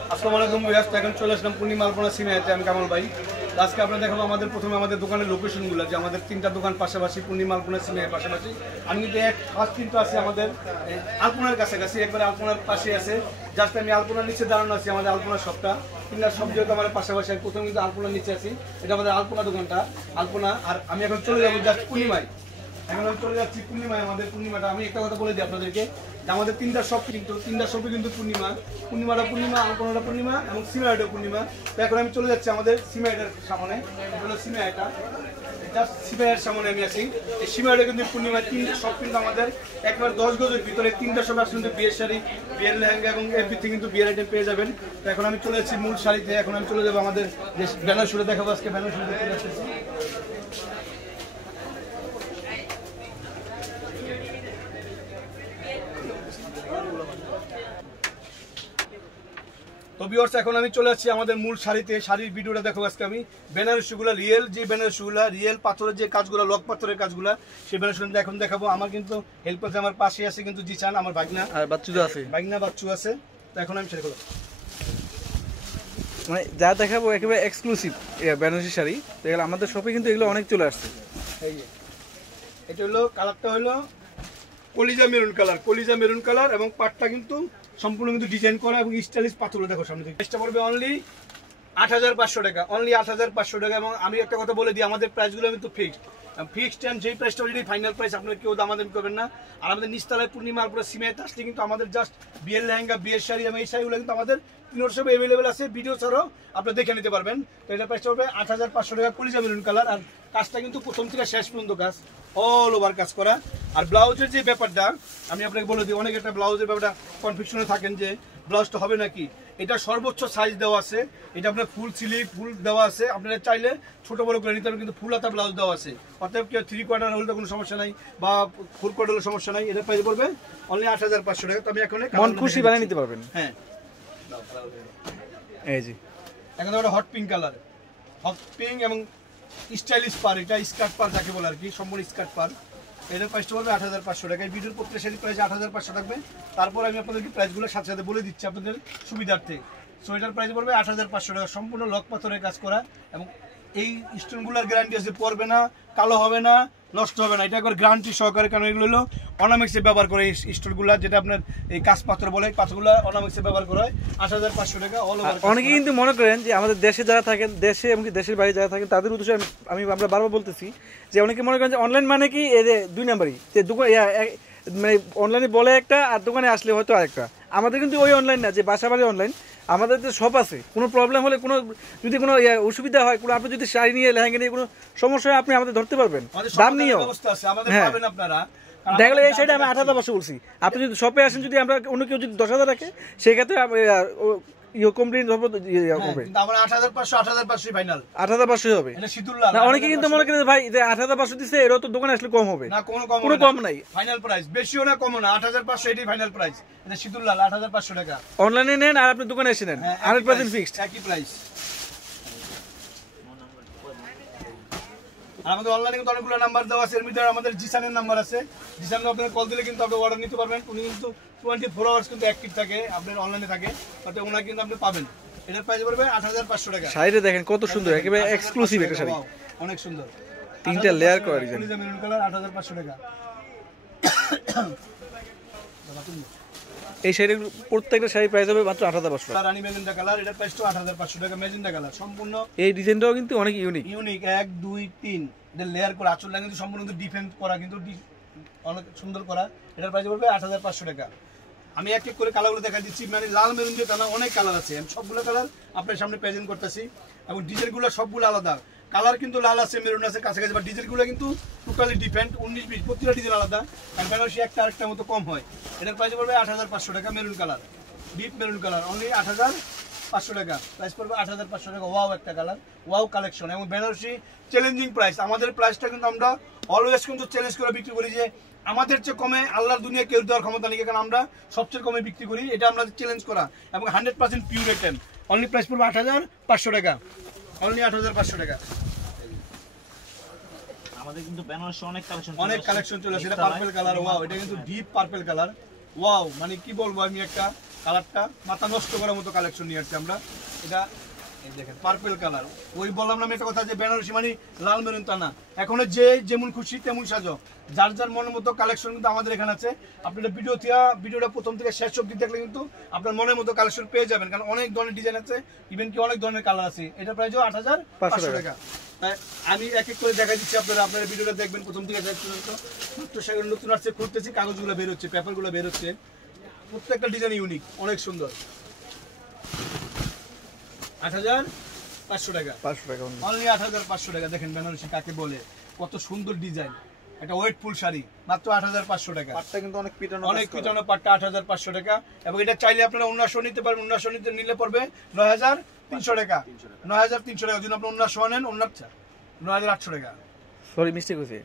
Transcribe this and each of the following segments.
আসসালামু আলাইকুম ভিউয়ার্স, এখন চলে আসলাম পূর্ণিমা আলপনা সিনেমাতে। আমি কামাল ভাই। আজকে আপনারা দেখাবো আমাদের প্রথমে আমাদের দোকানের লোকেশনগুলো, যে আমাদের তিনটা দোকান পাশাপাশি পূর্ণিমা আলপনা সিনেমার পাশাপাশি। আমি কিন্তু ফার্স্ট কিন্তু আছে আমাদের আলপনার কাছাকাছি, একবারে আলপনার পাশে আছে। জাস্ট আমি আলপনার নিচে দাঁড়ানো আছি, আমাদের আলপনার শপটা কিংবা সব যেহেতু আমাদের পাশাপাশি। আমি প্রথমে কিন্তু আলপনার নিচে আছি, এটা আমাদের আলপনা দোকানটা আলপনা। আর আমি এখন চলে যাবো জাস্ট পূর্ণিমায়। এখন আমি চলে যাচ্ছি পূর্ণিমায়, আমাদের পূর্ণিমাটা। আমি একটা কথা বলে দিই আপনাদেরকে, আমাদের তিনটা শপ কিন্তু পূর্ণিমাটা পূর্ণিমা, আলপনাটা পূর্ণিমা এবং সিমেন্টটা পূর্ণিমা। তো এখন আমি চলে যাচ্ছি আমাদের সিমেন্টের সামনে। এটা হলো সিমেন্টটা, জাস্ট সিমেন্টের সামনে আমি আছি। এই সিমেন্টে কিন্তু পূর্ণিমা তিনটা শপ কিন্তু আমাদের একবার 10 গজের ভিতরে তিনটা শপ আসলে বিয়ের শাড়ি, বিয়ের লেহেঙ্গা এবং এভরিথিং কিন্তু বিয়ের আইটেম পেয়ে যাবেন। তো এখন আমি চলে যাচ্ছি মূল শাড়িতে। এখন আমি চলে যাবো আমাদের যে ব্যানার শুরু দেখাবো, আজকে ব্যানার শুরু দেখতে যাচ্ছি। তো ভিউয়ার্স, এখন আমি চলে যাচ্ছি আমাদের মূল শাড়িতে। শাড়ির ভিডিওটা দেখো আজকে আমি। বেনারসিগুলো রিয়েল, যে বেনারসিগুলো রিয়েল পাথরের যে কাজগুলো, লক পাথরের কাজগুলো, সেই বেনারসিগুলো এখন দেখাবো। আমার কিন্তু হেল্প করতে আমার পাশে আছে কিন্তু জিচান, আমার ভাগনা আর বাচ্চু আছে, ভাগনা বাচ্চু আছে। তো এখন আমি সেটা মানে যা দেখাবো একেবারে এক্সক্লুসিভ বেনারসি শাড়ি। তো এগুলো আমাদের শপে কিন্তু এগুলো অনেক চলে আসছে। এই যে এটা হলো কালারটা হলো কলিজা মেরুন কালার এবং পাটটা কিন্তু সম্পূর্ণ কিন্তু ডিজাইন করা এবং স্টাইলিশ পাথর। দেখো সামনে থেকে চেষ্টা করবে অনলি ৮৫০০ টাকা, অনলি ৮৫০০ টাকা। এবং আমি একটা কথা বলে দিই, আমাদের প্রাইসগুলো কিন্তু ফিক্সড টাইম, যেই প্রাইসটা অলরেডি ফাইনাল প্রাইস, আপনারা কেউ দামাদামি করবেন না। আর আমাদের নিচতলায় পূর্ণিমা আলপনা সিমেন্ট আসলে কিন্তু আমাদের জাস্ট বিয়ের লেহেঙ্গা, বিয়ের শাড়ি এবং এই শাড়িগুলো কিন্তু আমাদের ৩ সব অ্যাভেলেবেল আছে। ভিডিও ছাড়াও আপনারা দেখে নিতে পারবেন। তো এটা প্রাইসটা হবে ৮৫০০ টাকা, কলিজা মেরুন কালার। আর কাজটা কিন্তু প্রথম থেকে শেষ পর্যন্ত কাজ, অল ওভার কাজ করা। আর ব্লাউজের যে ব্যাপারটা আমি আপনাকে বলে দিই, অনেক একটা ব্লাউজের ব্যাপারটা কনফিউশনে থাকেন যে ব্লাউজটা হবে নাকি। এটা সর্বোচ্চ সাইজ দেওয়া আছে, এটা আপনার ফুল স্লিভ ফুল দেওয়া আছে। আপনারা চাইলে ছোট বড় করে নিতে পারবেন, কিন্তু ফুল হাতা ব্লাউজ দেওয়া আছে। অর্থাৎ কেউ 3/4 হলে তো কোনো সমস্যা নাই, বা 4/4 হলে সমস্যা নাই। এটা প্রাইস পড়বে অনলি ৮৫০০ টাকা। তো আমি এখন মন খুশি বানিয়ে নিতে পারবেন। হ্যাঁ, এই যে এখন একটা hot pink colour, hot pink এবং স্টাইলিশ পার, এটা স্কার্ট পার যাকে বলে আর কি, সম্পূর্ণ স্কার্ট পার। এটার প্রাইসটা পড়বে ৮৫০০ টাকা। এই ভিডিওর প্রত্যেক শাড়ির প্রাইস ৮৫০০ থাকবে। তারপর আমি আপনাদেরকে প্রাইসগুলো সাথে সাথে বলে দিচ্ছি আপনাদের সুবিধার্থে। সো এটার প্রাইস পড়বে ৮৫০০ টাকা, সম্পূর্ণ লক পাথরের কাজ করা। এবং এই স্টোনগুলোর গ্যারান্টি আছে, পড়বে না, কালো হবে না, নষ্ট হবে না। এটা একবার গ্যারান্টি সহকারে, কারণ এগুলো হলো অনামিক্সে ব্যবহার করে এই স্টোনগুলো, যেটা আপনার এই কাঁচ পাথর বলে, পাথরগুলো অনামিক্সে ব্যবহার করা হয়। ৮৫০০ টাকা অল ওভার। অনেকে কিন্তু মনে করেন যে আমাদের দেশে যারা থাকেন, দেশে এমনকি দেশের বাইরে যারা থাকেন, তাদের উদ্দেশ্যে আমরা বারবার বলতেছি যে অনেকে মনে করেন যে অনলাইন মানে কি এই যে 2 নাম্বারই, যে দোকান মানে অনলাইনে বলে একটা আর দোকানে আসলে হয়তো আরেকটা। আমাদের কিন্তু ওই অনলাইন না যে বাসা বাড়ি অনলাইন, আমাদের তো শপ আছে। কোনো প্রবলেম হলে, কোনো যদি কোনো অসুবিধা হয়, কোনো আপনি যদি শাড়ি নিয়ে লেহেঙ্গা নিয়ে কোনো সমস্যা হয়, আপনি আমাদের ধরতে পারবেন, দাম নিয়েও। হ্যাঁ, দেখলে এই শাড়িটা আমি ৮৫০০ বলছি। আপনি যদি শপে আসেন, যদি আমরা অন্য কেউ যদি ১০,০০০ রাখে, সেক্ষেত্রে কমপ্লেন হবে। আমরা ৮৫০০ ফাইনাল ৮৫০০ হবে। না, অনেকে কিন্তু মনে করে ভাই ৮৫০০ দিচ্ছে, এরও তো দোকানে আসলে কম হবে। না, কোনো কম নাই, ফাইনাল প্রাইস, বেশিও না কমও না, ৮৫০০ এটাই ফাইনাল প্রাইস। এটা সিদুল্লাল ৮৫০০ টাকা। অনলাইনে নেন আর আপনি দোকানে এসে নেন, 100% ফিক্সড, একই প্রাইস। আর আমাদের অনলাইনে কিন্তু অনেকগুলো নাম্বার দেওয়া আছে, এর মধ্যে আমাদের জিসানের নাম্বার আছে। জিসানে আপনারা কল দিলে কিন্তু আপনি অর্ডার নিতে পারবেন। উনি কিন্তু 24 আওয়ার্স কিন্তু অ্যাক্টিভ থাকে, আপনার অনলাইনে থাকে, তাতে ওনাকে কিন্তু আপনি পাবেন। এটার প্রাইস পড়বে ৮৫০০ টাকা। শাড়িটা দেখেন কত সুন্দর, একেবারে এক্সক্লুসিভ একটা শাড়ি, অনেক সুন্দর, 3টা লেয়ার করা ডিজাইন, মেরুন কালার, ৮৫০০ টাকা। এই শাড়ির প্রত্যেকটা শাড়ি প্রাইস হবে মাত্র ৮৫০০ টাকা। রানী মেজেন্টা কালার, এটার প্রাইসটা ৮৫০০ টাকা। মেজেন্টা কালার সম্পূর্ণ, এই ডিজাইনটাও কিন্তু অনেক ইউনিক। 1 2 3 এটা লেয়ার করা, আঁচলটা কিন্তু সম্পূর্ণ ডিফেন্স করা, কিন্তু অনেক সুন্দর করা। এটার প্রাইস পড়বে ৮৫০০ টাকা। আমি এক এক করে কালারগুলো দেখা দিচ্ছি, মানে লাল মেরুন যে কালার, অনেক কালার আছে, আমি সবগুলো কালার আপনার সামনে প্রেজেন্ট করতেছি। এবং ডিজাইনগুলো সবগুলো আলাদা, কালার কিন্তু লাল আছে, মেরুন আছে কাছাকাছি, বা ডিজাইনগুলো কিন্তু টোটালি ডিফারেন্ট, 19-20 প্রতিটা ডিজাইন আলাদা, কারণ বেনারসি একটা আরেকটার মতো কম হয়। এটার প্রাইস পড়বে ৮৫০০ টাকা। Maroon colour, deep maroon colour, only ৮৫০০ টাকা। প্রাইস পড়বে ৮৫০০ টাকা। ওয়াও একটা কালার, ওয়াও কালেকশন। এবং বেনারসি চ্যালেঞ্জিং প্রাইস, আমাদের প্রাইসটা কিন্তু আমরা অলওয়েজ কিন্তু চ্যালেঞ্জ করে বিক্রি করি, যে আমাদের চেয়ে কমে আল্লাহর দুনিয়া কেউ দেওয়ার ক্ষমতা নেই, কারণ আমরা সবচেয়ে কমে বিক্রি করি। এটা আমরা চ্যালেঞ্জ করা, এবং 100% পিওর আইটেম। অনলি প্রাইস পড়বে ৮৫০০ টাকা, অনলি ৮৫০০ টাকা। আমাদের কিন্তু বেনারসি অনেক কালেকশন চলে আসে। এটা পার্পল কালার, ওয়াও, এটা কিন্তু ডিপ পার্পল কালার, ওয়াও, মানে কি বলবো আমি, একটা কালারটা মাথা নষ্ট করার মতো কালেকশন নিয়ে আসছি আমরা। এটা এই দেখেন পার্পল কালার, ওই বললাম না একটা কথা যে বেনারসি মানে লাল মেরুন তা না, এখন যে যেমন খুশি তেমন সাজো, যার যার মনের মতো কালেকশন কিন্তু আমাদের এখানে আছে। আপনারা ভিডিওটা প্রথম থেকে শেষ অবধি দেখলে কিন্তু আপনার মনের মতো কালেকশন পেয়ে যাবেন, কারণ অনেক ধরনের ডিজাইন আছে, ইভেন কি অনেক ধরনের কালার আছে। এটা প্রাইস 8500 টাকা। তাই আমি এক এক করে দেখাই দিচ্ছি, আপনারা ভিডিওটা দেখবেন প্রথম থেকে শেষ পর্যন্ত। মাত্র সেগুলো নতুন আসছে, খুঁজতেছি, কাগজগুলো বের হচ্ছে, পেপারগুলো বের হচ্ছে, প্রত্যেকটা ডিজাইন ইউনিক, অনেক সুন্দর। 8500 টাকা, 500 টাকা অনলি 8500 টাকা। দেখেন বেনারসি কাকে বলে, কত সুন্দর ডিজাইন, এটা ওয়েটফুল শাড়ি, মাত্র 8500 টাকা। পাটটা কিন্তু অনেক পিটানো, অনেক পিটানো পাটটা 8500 টাকা। এবং এটা চাইলে আপনারা 1900 নিতে পারবেন, 1900 নিলে পড়বে 9300 টাকা, 9300 টাকা। যদি আপনি 1900 নেন, 9800 টাকা। সরি মিস্টেক হয়েছে,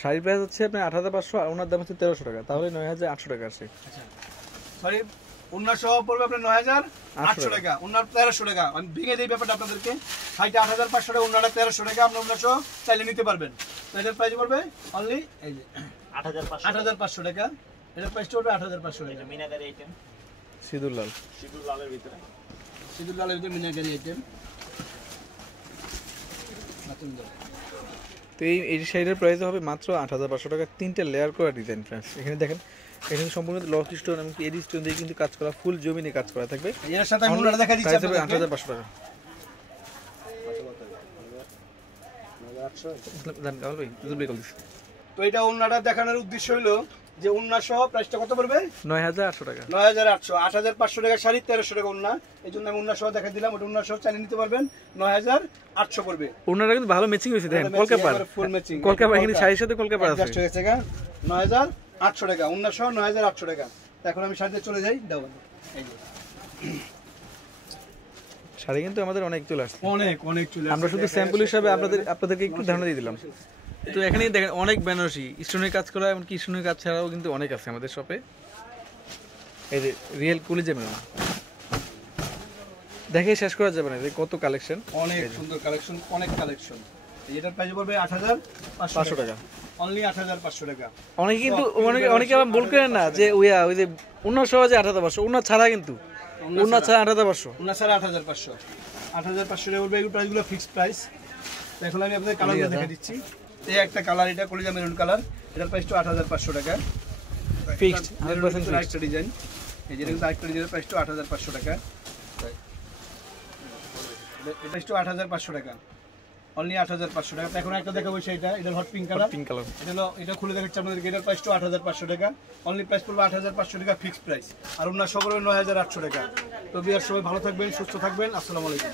শাড়ির প্রাইস হচ্ছে আপনার 8500 আর ওনার দাম হচ্ছে 1300 টাকা, তাহলে 9800 টাকা আসে। সরি 1900 পড়বে আপনার 9800 টাকা, 1300 টাকা। আমি ভেঙে দিই ব্যাপারটা আপনাদেরকে, শাড়িটা 8500 টাকা, 1300 টাকা। আপনি 1900 চাইলে নিতে পারবেন। তো এটার প্রাইস পড়বে অনলি এই যে 8500 টাকা। এটার প্রাইসটা পড়বে 8500 টাকা। মিনাকারি আইটেম, সিঁদুর লাল, সিঁদুর লালের ভিতরে, সিঁদুর লালের ভিতরে মিনাকারি আইটেম। তো এই শাড়িটার প্রাইস হবে মাত্র 8500 টাকা, 3টা লেয়ার করা ডিজাইন। ফ্রেন্ডস এখানে দেখেন, এখানে সম্পূর্ণ লক স্টোন এবং এডি স্টোন দিয়ে কিন্তু কাজ করা, ফুল জমিনে কাজ করা থাকবে। এর সাথে আমি ওনাটা দেখা দিচ্ছি আপনাদের 8500 টাকা। জান কাল ভাই জুবলি কল দিস। তো এটা ওনাটা দেখানোর উদ্দেশ্য হলো যে ওন্না সহ প্রাইসটা কত পড়বে? 9800 টাকা। 9800, 8500 টাকা শাড়ি, 1300 টাকা ওন্না। এই জন্য আমি ওন্না সহ দেখা দিলাম, ওটা ওন্না সহ চালিয়ে নিতে পারবেন, 9800 পড়বে। ওনাটা কিন্তু ভালো ম্যাচিং হয়েছে, দেখেন কলকাপার, ফুল ম্যাচিং, কলকাপার এখানে শাড়ির সাথে কলকাপার আছে। জাস্ট হয়েছে 9800 টাকা, ওন্না সহ 9800 টাকা। তো এখন আমি শাড়িতে চলে যাই, দাও এই যে শাড়ি কিন্তু আমাদের অনেক চলে আসছে, অনেক চলে আমরা শুধু স্যাম্পল হিসাবে আপনাদেরকে একটু ধারণা দিয়ে দিলাম। তো এখানেই দেখেন অনেক বেনারসি স্টোনের কাজ করা, এমনকি স্টোনের কাজ ছাড়াও কিন্তু অনেক আছে আমাদের শপে। এই যে রিয়েল কলিজা মেরুন, দেখে শেষ করা যাবে না, কত কালেকশন, অনেক সুন্দর কালেকশন, অনেক কালেকশন। এটার প্রাইস পড়বে 8500 টাকা, অনলি 8500 টাকা। অনেকে কিন্তু অনেকে আবার ভুল করেন না যে ওই যে উন্নত সহজে 8500, উন্নত ছাড়া কিন্তু উন্নত ছাড়া 8500, উন্নত ছাড়া 8500 টাকা বলবে। এই প্রাইসগুলো ফিক্সড প্রাইস। এখন আমি আপনাদের কালারটা দেখে দিচ্ছি। এই একটা কালার, এটা কলিজা মেরুন কালার, এটার প্রাইসটা 8500 টাকা ফিক্সড 100% আরেকটা ডিজাইন। এই যে কিন্তু আরেকটা ডিজাইনের প্রাইসটা 8500 টাকা, এটা প্রাইসটা 8500 টাকা, অনলি 8500 টাকা। এখন একটা দেখাবো সেটা, এটা হট পিঙ্ক কালার, এটা খুলে দেখাচ্ছি আপনাদেরকে। এটার প্রাইসটা 8500 টাকা, অনলি প্রাইস পড়বে 8500 টাকা ফিক্সড প্রাইস। আর ওনার সব 9800 টাকা। তো বিয়ার সবাই ভালো থাকবেন, সুস্থ থাকবেন, আসসালামু আলাইকুম।